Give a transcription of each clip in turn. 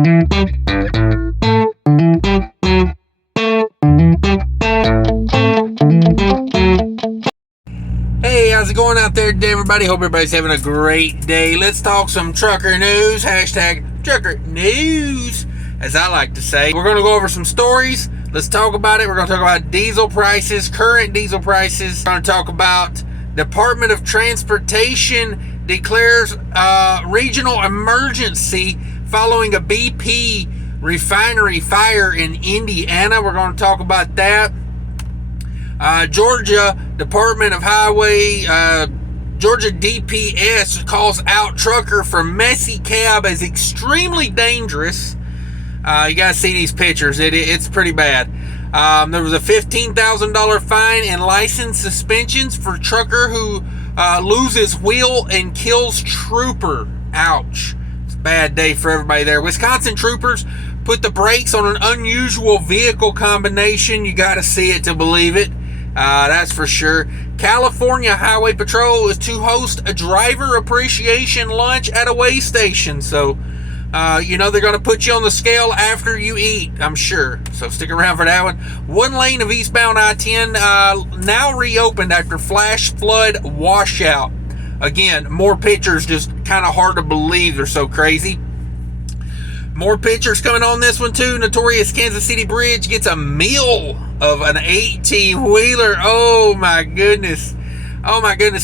Hey, how's it going out there today, everybody? Hope everybody's having a great day. Let's talk some trucker news. Hashtag trucker news, as I like to say. We're going to go over some stories. Let's talk about it. We're going to talk about diesel prices, current diesel prices. We're going to talk about Department of Transportation declares regional emergency following a BP refinery fire in Indiana. We're going to talk about that. Georgia Department of Highway, Georgia DPS calls out trucker for messy cab as extremely dangerous. You guys see these pictures. It's pretty bad. There was a $15,000 fine and license suspensions for trucker who loses wheel and kills trooper. Ouch. It's a bad day for everybody there. Wisconsin troopers put the brakes on an unusual vehicle combination. You got to see it to believe it. That's for sure. California Highway Patrol is to host a driver appreciation lunch at a way station. So, they're going to put you on the scale after you eat, I'm sure. So stick around for that one. One lane of eastbound I-10 now reopened after flash flood washout. Again, more pictures, just kind of hard to believe. They're so crazy. More pictures coming on this one too. Notorious Kansas City Bridge gets a meal of an 18-wheeler. Oh my goodness.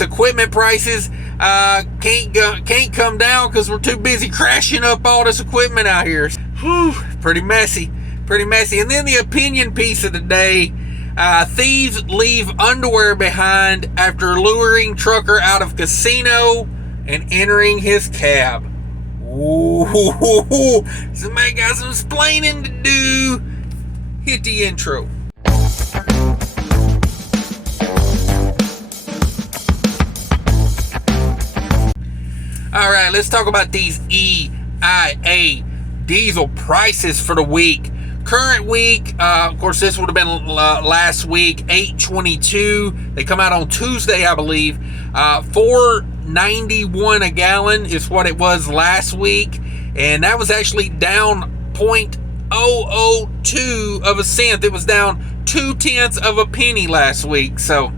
Equipment prices can't come down because we're too busy crashing up all this equipment out here. Whew, pretty messy. And then the opinion piece of the day. Thieves leave underwear behind after luring trucker out of casino and entering his cab. Ooh, somebody got some explaining to do. Hit the intro. All right, let's talk about these EIA diesel prices for the week. Current week, of course, this would have been last week, 8/22. They come out on Tuesday, I believe. $4.91 a gallon is what it was last week, and that was actually down 0.002 of a cent. It was down 0.2 of a penny last week, so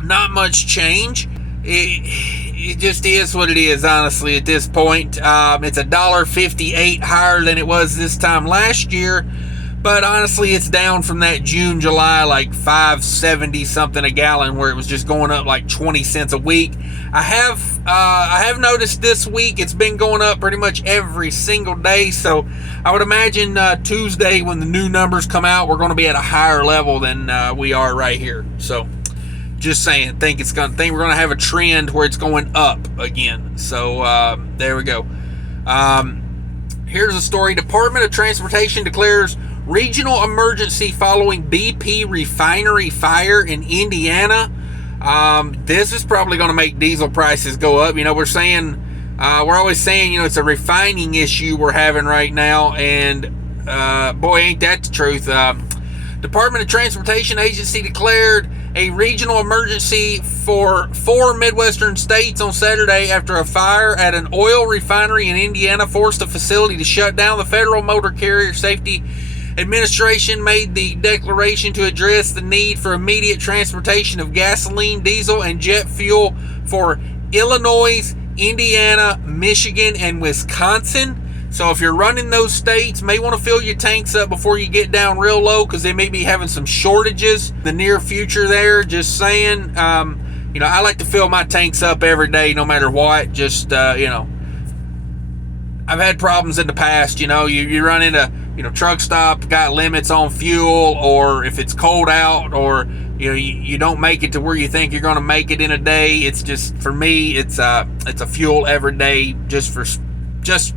not much change. It just is what it is, honestly, at this point. It's $1.58 higher than it was this time last year, but honestly, it's down from that June, July, like $5.70 something a gallon, where it was just going up like 20 cents a week. I have noticed this week it's been going up pretty much every single day, so I would imagine Tuesday, when the new numbers come out, we're going to be at a higher level than we are right here. So just saying, think we're going to have a trend where it's going up again. So there we go. Here's a story. Department of Transportation declares regional emergency following BP refinery fire in Indiana. This is probably going to make diesel prices go up. We're always saying, it's a refining issue we're having right now, and boy, ain't that the truth. Department of Transportation Agency declared a regional emergency for 4 Midwestern states on Saturday after a fire at an oil refinery in Indiana forced the facility to shut down. The Federal Motor Carrier Safety Administration made the declaration to address the need for immediate transportation of gasoline, diesel, and jet fuel for Illinois, Indiana, Michigan, and Wisconsin. So if you're running those states, may want to fill your tanks up before you get down real low, because they may be having some shortages in the near future there. Just saying. I like to fill my tanks up every day, no matter what. Just, I've had problems in the past. You run into, truck stop, got limits on fuel, or if it's cold out, or, you don't make it to where you think you're going to make it in a day. It's just, for me, it's a fuel every day just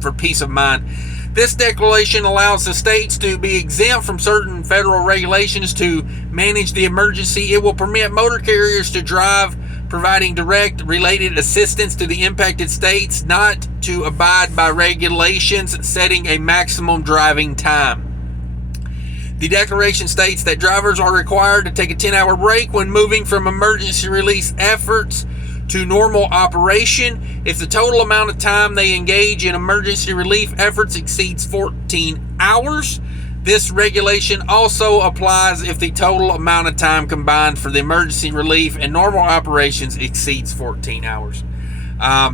for peace of mind. This declaration allows the states to be exempt from certain federal regulations to manage the emergency. It will permit motor carriers to drive, providing direct related assistance to the impacted states, not to abide by regulations setting a maximum driving time. The declaration states that drivers are required to take a 10-hour break when moving from emergency release efforts to normal operation if the total amount of time they engage in emergency relief efforts exceeds 14 hours. This regulation also applies if the total amount of time combined for the emergency relief and normal operations exceeds 14 hours. A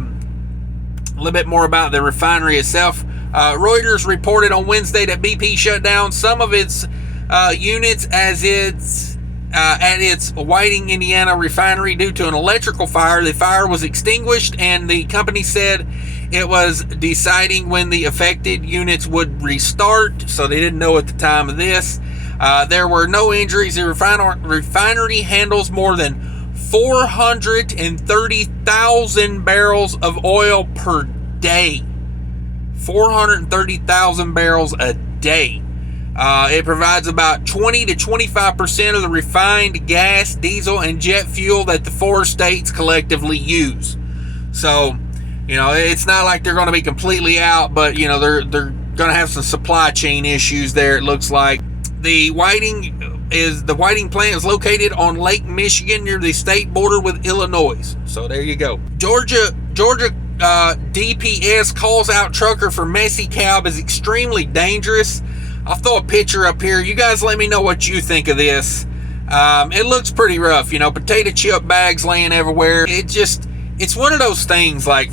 little bit more about the refinery itself. Reuters reported on Wednesday that BP shut down some of its units at its Whiting, Indiana refinery due to an electrical fire. The fire was extinguished, and the company said it was deciding when the affected units would restart, so they didn't know at the time of this. There were no injuries. The refinery handles more than 430,000 barrels of oil per day. 430,000 barrels a day. It provides about 20 to 25% of the refined gas, diesel, and jet fuel that the 4 states collectively use. So, it's not like they're going to be completely out, but, they're going to have some supply chain issues there, it looks like. The Whiting plant is located on Lake Michigan near the state border with Illinois. So there you go. Georgia DPS calls out trucker for messy cab is extremely dangerous. I'll throw a picture up here. You guys let me know what you think of this. It looks pretty rough, potato chip bags laying everywhere. It's one of those things like,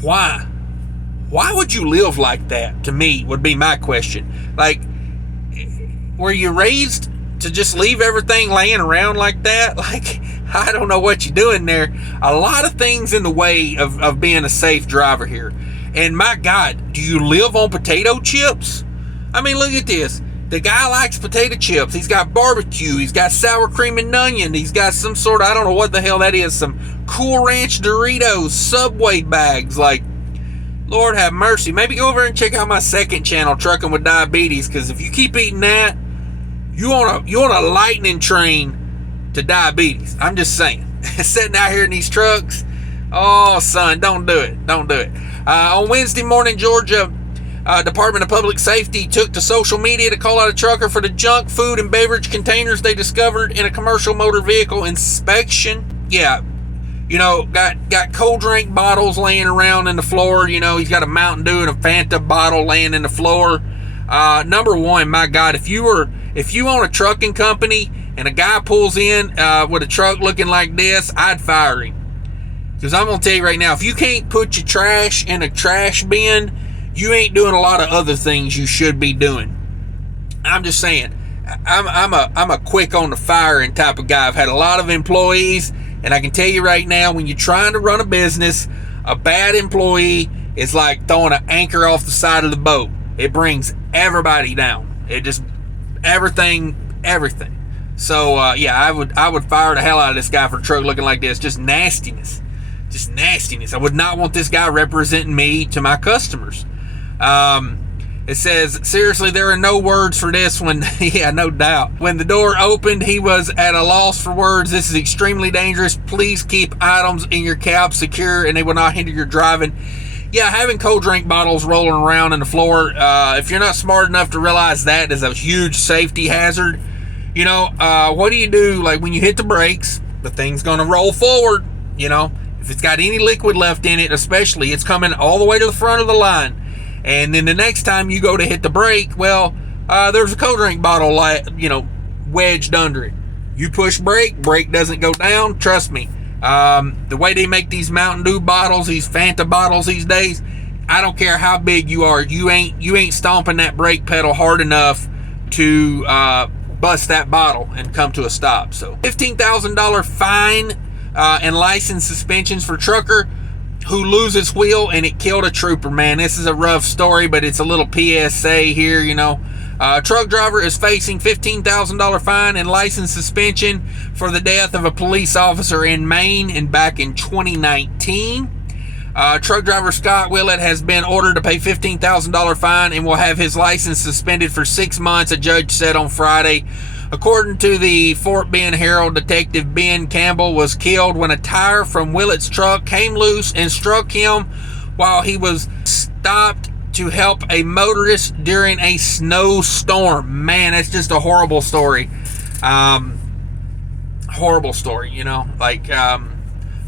why? Why would you live like that? To me, would be my question. Like, were you raised to just leave everything laying around like that? Like, I don't know what you're doing there. A lot of things in the way of being a safe driver here. And my God, do you live on potato chips? I mean, look at this. The guy likes potato chips. He's got barbecue. He's got sour cream and onion. He's got some sort of, I don't know what the hell that is, some Cool Ranch Doritos, Subway bags. Like, Lord have mercy. Maybe go over and check out my second channel, Trucking with Diabetes, because if you keep eating that, you on a lightning train to diabetes. I'm just saying. Sitting out here in these trucks, oh, son, don't do it. Don't do it. On Wednesday morning, Georgia Department of Public Safety took to social media to call out a trucker for the junk food and beverage containers they discovered in a commercial motor vehicle inspection. Yeah, got cold drink bottles laying around in the floor. He's got a Mountain Dew and a Fanta bottle laying in the floor. Number one, my God, if you own a trucking company and a guy pulls in with a truck looking like this, I'd fire him. Because I'm going to tell you right now, if you can't put your trash in a trash bin, you ain't doing a lot of other things you should be doing. I'm just saying, I'm a quick on the firing type of guy. I've had a lot of employees, and I can tell you right now, when you're trying to run a business, a bad employee is like throwing an anchor off the side of the boat. It brings everybody down. It just, everything. So, I would fire the hell out of this guy for a truck looking like this. Just nastiness. I would not want this guy representing me to my customers. It says, seriously, there are no words for this one. Yeah, no doubt. When the door opened, he was at a loss for words. This is extremely dangerous. Please keep items in your cab secure and they will not hinder your driving. Yeah, having cold drink bottles rolling around in the floor, if you're not smart enough to realize that is a huge safety hazard, what do you do? Like, when you hit the brakes, the thing's going to roll forward, If it's got any liquid left in it, especially, it's coming all the way to the front of the line. And then the next time you go to hit the brake, well, there's a cold drink bottle, wedged under it. You push brake doesn't go down. Trust me. The way they make these Mountain Dew bottles, these Fanta bottles these days, I don't care how big you are, you ain't stomping that brake pedal hard enough to bust that bottle and come to a stop. So, $15,000 fine and license suspensions for trucker who loses wheel and it killed a trooper. Man, this is a rough story, but it's a little PSA here, Truck driver is facing $15,000 fine and license suspension for the death of a police officer in Maine and back in 2019. Truck driver Scott Willett has been ordered to pay $15,000 fine and will have his license suspended for 6 months, a judge said on Friday. According to the Fort Bend Herald, Detective Ben Campbell was killed when a tire from Willett's truck came loose and struck him while he was stopped to help a motorist during a snowstorm. Man, that's just a horrible story. Horrible story,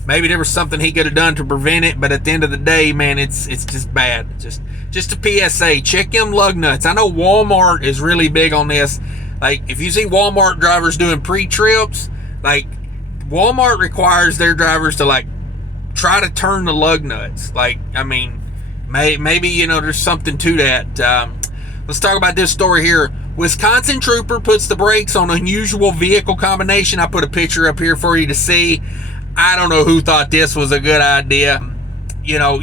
maybe there was something he could have done to prevent it, but at the end of the day, man, it's just bad. Just a PSA, check them lug nuts. I know Walmart is really big on this. Like, if you see Walmart drivers doing pre-trips, like, Walmart requires their drivers to, like, try to turn the lug nuts. Like, I mean, maybe, you know, there's something to that. Let's talk about this story here. Wisconsin trooper puts the brakes on unusual vehicle combination. I put a picture up here for you to see. I don't know who thought this was a good idea. You know,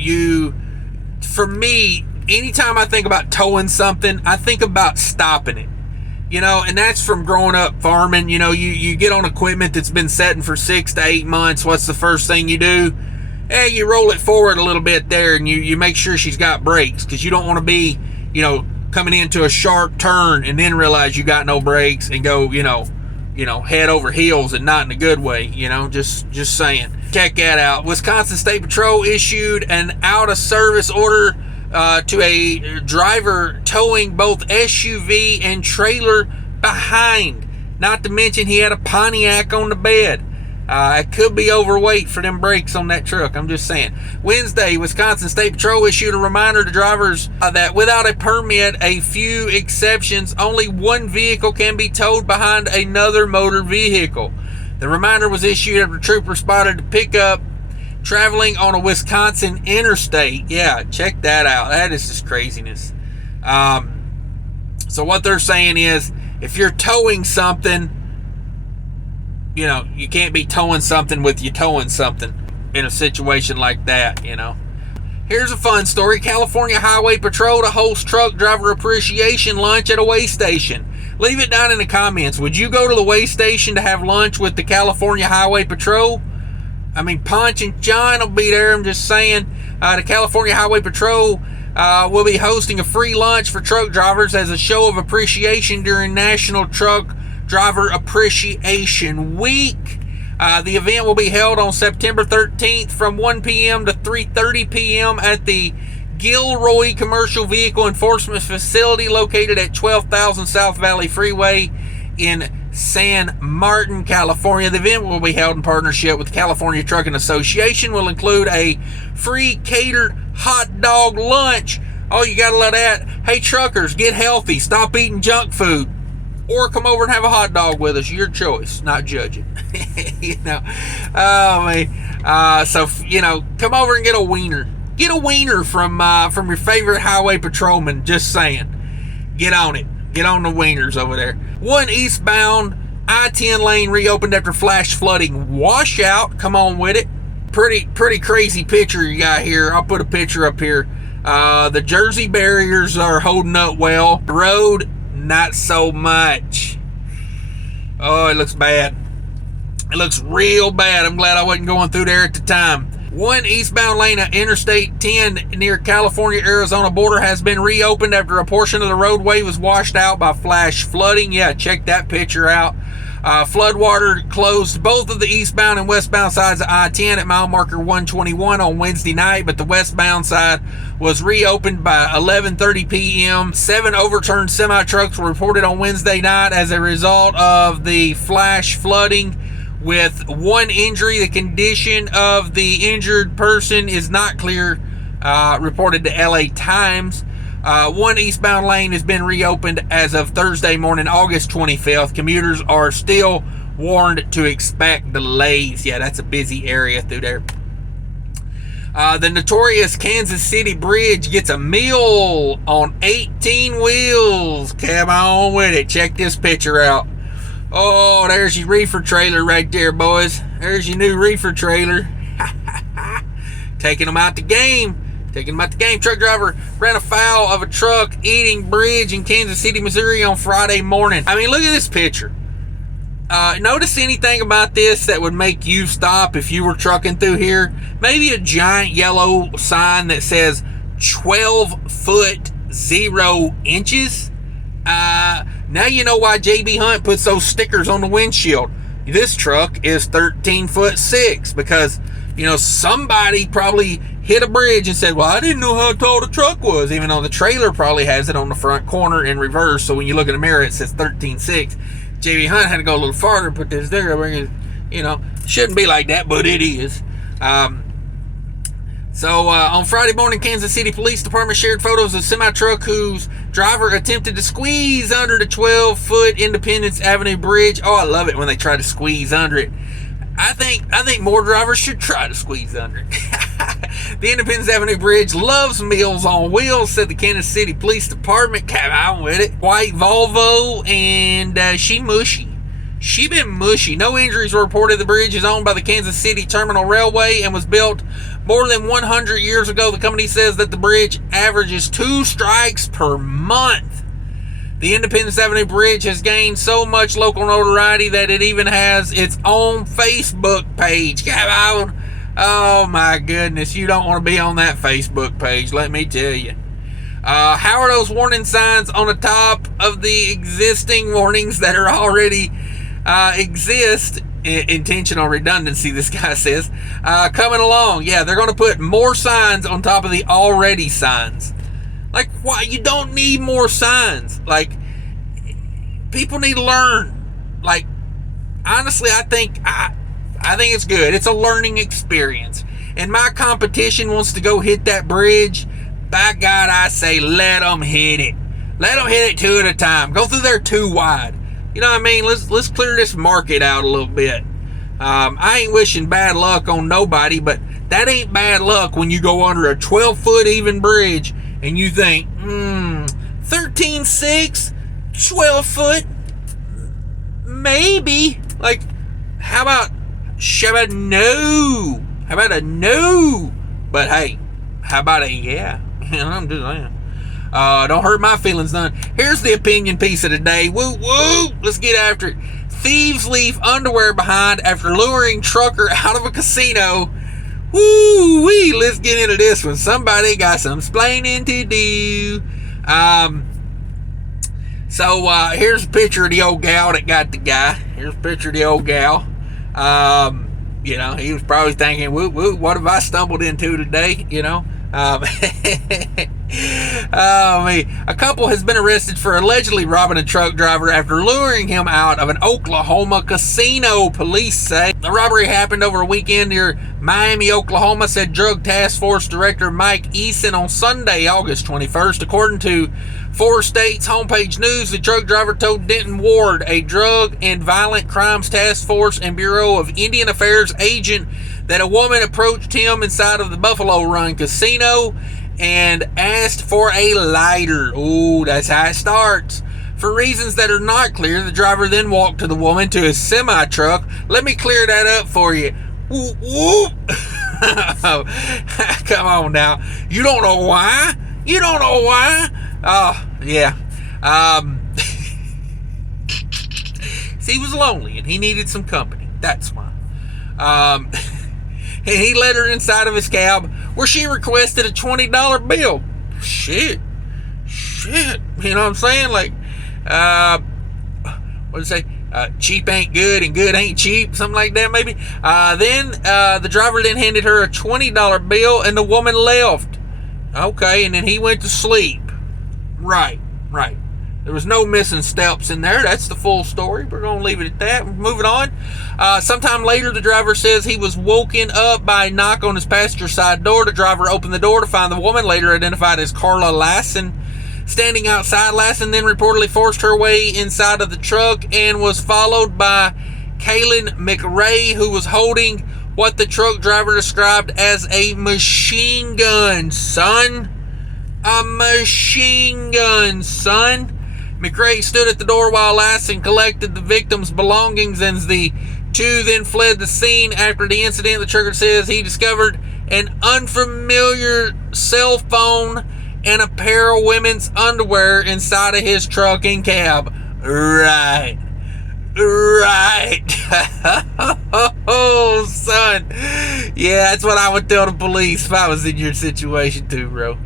for me, anytime I think about towing something, I think about stopping it. You know, and that's from growing up farming. You know, you get on equipment that's been setting for 6 to 8 months. What's the first thing you do? You roll it forward a little bit there, and you make sure she's got brakes, because you don't want to be, you know, coming into a sharp turn and then realize you got no brakes and go, you know, head over heels, and not in a good way. You know, just saying. Check that out. Wisconsin State Patrol issued an out of service order to a driver towing both SUV and trailer behind. Not to mention he had a Pontiac on the bed. It could be overweight for them brakes on that truck. I'm just saying. Wednesday, Wisconsin State Patrol issued a reminder to drivers that without a permit, a few exceptions, only one vehicle can be towed behind another motor vehicle. The reminder was issued after troopers spotted a pickup traveling on a Wisconsin interstate. Yeah, check that out. That is just craziness. So what they're saying is, if you're towing something, you know, you can't be towing something with you towing something in a situation like that, you know. Here's a fun story. California Highway Patrol to host truck driver appreciation lunch at a weigh station. Leave it down in the comments. Would you go to the weigh station to have lunch with the California Highway Patrol? I mean, Punch and John will be there. I'm just saying. The California Highway Patrol will be hosting a free lunch for truck drivers as a show of appreciation during National Truck Driver Appreciation Week. The event will be held on September 13th from 1 p.m. to 3:30 p.m. at the Gilroy Commercial Vehicle Enforcement Facility located at 12,000 South Valley Freeway in San Martin, California. The event will be held in partnership with the California Trucking Association. Will include a free catered hot dog lunch. Oh, you gotta love that. Hey, truckers, get healthy. Stop eating junk food. Or come over and have a hot dog with us. Your choice. Not judging. You know. Oh, man. So, you know, come over and get a wiener. Get a wiener from your favorite highway patrolman. Just saying. Get on it. Get on the wieners over there. One eastbound I-10 lane reopened after flash flooding washout. Come on with it. Pretty crazy picture you got here. I'll put a picture up here. The Jersey barriers are holding up well. The road, not so much. Oh, it looks bad. It looks real bad. I'm glad I wasn't going through there at the time. One eastbound lane at Interstate 10 near California-Arizona border has been reopened after a portion of the roadway was washed out by flash flooding. Yeah, check that picture out. Floodwater closed both of the eastbound and westbound sides of I-10 at mile marker 121 on Wednesday night, but the westbound side was reopened by 11:30 p.m. 7 overturned semi-trucks were reported on Wednesday night as a result of the flash flooding, with one injury. The condition of the injured person is not clear, reported to LA Times. One eastbound lane has been reopened as of Thursday morning, August 25th. Commuters are still warned to expect delays. Yeah, that's a busy area through there. The notorious Kansas City Bridge gets a meal on 18 wheels. Come on with it. Check this picture out. Oh, there's your reefer trailer right there, boys. There's your new reefer trailer. Taking them out the game. Truck driver ran afoul of a truck eating bridge in Kansas City, Missouri on Friday morning. I mean, look at this picture. Notice anything about this that would make you stop if you were trucking through here? Maybe a giant yellow sign that says 12 foot 0 inches. Now you know why JB Hunt puts those stickers on the windshield. This truck is 13 foot 6 because, you know, somebody probably hit a bridge and said, well, I didn't know how tall the truck was, even though the trailer probably has it on the front corner in reverse. So when you look in the mirror, it says 13.6. JB Hunt had to go a little farther, put this there. You know, shouldn't be like that, but it is. On Friday morning, Kansas City Police Department shared photos of a semi-truck whose driver attempted to squeeze under the 12-foot Independence Avenue Bridge. Oh, I love it when they try to squeeze under it. I think more drivers should try to squeeze under it. The Independence Avenue Bridge loves Meals on Wheels, said the Kansas City Police Department. Come on with it. White Volvo, and she mushy. She been mushy. No injuries were reported. The bridge is owned by the Kansas City Terminal Railway and was built more than 100 years ago. The company says that the bridge averages 2 strikes per month. The Independence Avenue Bridge has gained so much local notoriety that it even has its own Facebook page. Come on. Oh my goodness, you don't want to be on that Facebook page, let me tell you. How are those warning signs on the top of the existing warnings that are already exist? Intentional redundancy, this guy says. Coming along. Yeah, they're going to put more signs on top of the already signs. Like, why? You don't need more signs. Like, people need to learn. Like, honestly, I think it's good. It's a learning experience. And my competition wants to go hit that bridge. By God, I say, let them hit it. Let them hit it 2 at a time. Go through there 2 wide. You know what I mean? Let's clear this market out a little bit. I ain't wishing bad luck on nobody, but that ain't bad luck when you go under a 12-foot even bridge and you think, 13.6, 12-foot, maybe. Like, how about no? How about a no? But hey, how about a yeah? I'm just saying. Don't hurt my feelings none. Here's the opinion piece of the day. Woo woo! Let's get after it. Thieves leave underwear behind after luring trucker out of a casino. Woo wee! Let's get into this one. Somebody got some explaining to do. Here's a picture of the old gal that got the guy. Here's a picture of the old gal. He was probably thinking, woo woo, what have I stumbled into today? A couple has been arrested for allegedly robbing a truck driver after luring him out of an Oklahoma casino, police say. The robbery happened over a weekend near Miami, Oklahoma, said Drug Task Force Director Mike Eason on Sunday, August 21st. According to 4 States homepage news, the truck driver told Denton Ward, a Drug and Violent Crimes Task Force and Bureau of Indian Affairs agent, that a woman approached him inside of the Buffalo Run Casino and asked for a lighter. Ooh, that's how it starts. For reasons that are not clear, the driver then walked to the woman to his semi-truck. Let me clear that up for you. Woo, woo. Come on now. You don't know why? You don't know why? Oh, yeah. He was lonely and he needed some company. That's why. And he let her inside of his cab where she requested a $20 bill. Shit. You know what I'm saying? Like, what did it say? Cheap ain't good and good ain't cheap. Something like that, maybe. Then the driver then handed her a $20 bill and the woman left. Okay, and then he went to sleep. Right. There was no missing steps in there. That's the full story. We're going to leave it at that. Moving on. Sometime later, the driver says he was woken up by a knock on his passenger side door. The driver opened the door to find the woman, later identified as Carla Lassen, standing outside. Lassen then reportedly forced her way inside of the truck and was followed by Kaylin McRae, who was holding what the truck driver described as a machine gun, son. A machine gun, son. McRae stood at the door while Lassen collected the victim's belongings, and the two then fled the scene. After the incident, the trucker says he discovered an unfamiliar cell phone and a pair of women's underwear inside of his truck and cab. Right. Oh, son. Yeah, that's what I would tell the police if I was in your situation too, bro.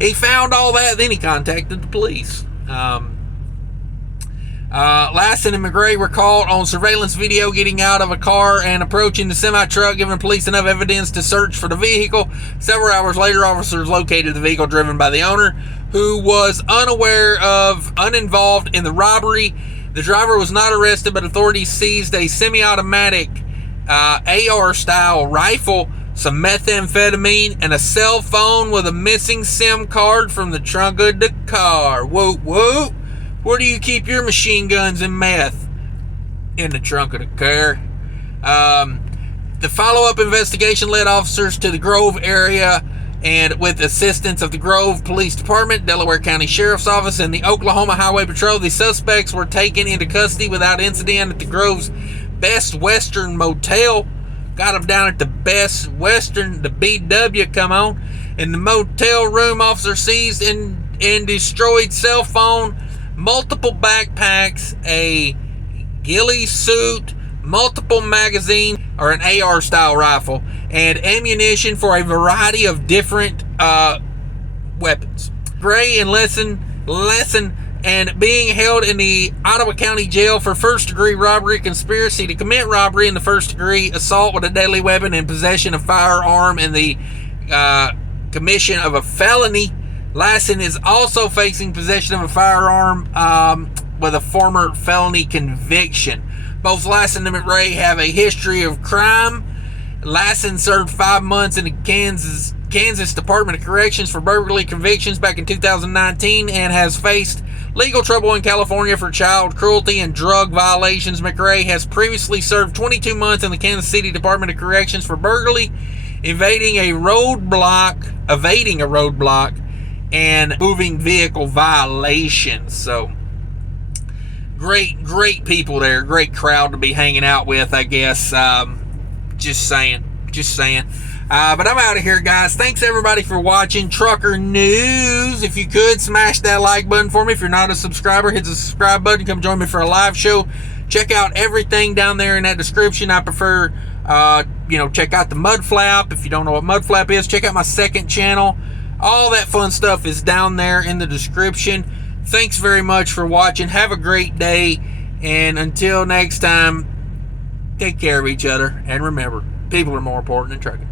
He found all that, then he contacted the police. Lassen and McRae were caught on surveillance video getting out of a car and approaching the semi-truck, giving police enough evidence to search for the vehicle. Several hours later, officers located the vehicle driven by the owner, who was uninvolved in the robbery. The driver was not arrested, but authorities seized a semi-automatic AR style rifle, some methamphetamine, and a cell phone with a missing SIM card from the trunk of the car. Whoop, whoop. Where do you keep your machine guns and meth? In the trunk of the car. The follow-up investigation led officers to the Grove area, and with assistance of the Grove Police Department, Delaware County Sheriff's Office, and the Oklahoma Highway Patrol, the suspects were taken into custody without incident at the Grove's Best Western Motel. Got them down at the Best Western, the BW, come on. In the motel room, officer seized and destroyed cell phone, multiple backpacks, a ghillie suit, multiple magazines, or an AR style rifle, and ammunition for a variety of different weapons. Gray and Lesson and being held in the Ottawa County Jail for first-degree robbery, conspiracy to commit robbery in the first-degree, assault with a deadly weapon, and possession of firearm in the commission of a felony. Lassen is also facing possession of a firearm with a former felony conviction. Both Lassen and McRae have a history of crime. Lassen served 5 months in the Kansas Department of Corrections for burglary convictions back in 2019 and has faced legal trouble in California for child cruelty and drug violations. McRae has previously served 22 months in the Kansas City Department of Corrections for burglary, evading a roadblock, and moving vehicle violations. So, great people there. Great crowd to be hanging out with, I guess. Just saying. But I'm out of here, guys. Thanks, everybody, for watching Trucker News. If you could, smash that like button for me. If you're not a subscriber, hit the subscribe button. Come join me for a live show. Check out everything down there in that description. I prefer, check out the Mudflap. If you don't know what Mudflap is, check out my second channel. All that fun stuff is down there in the description. Thanks very much for watching. Have a great day. And until next time, take care of each other. And remember, people are more important than trucking.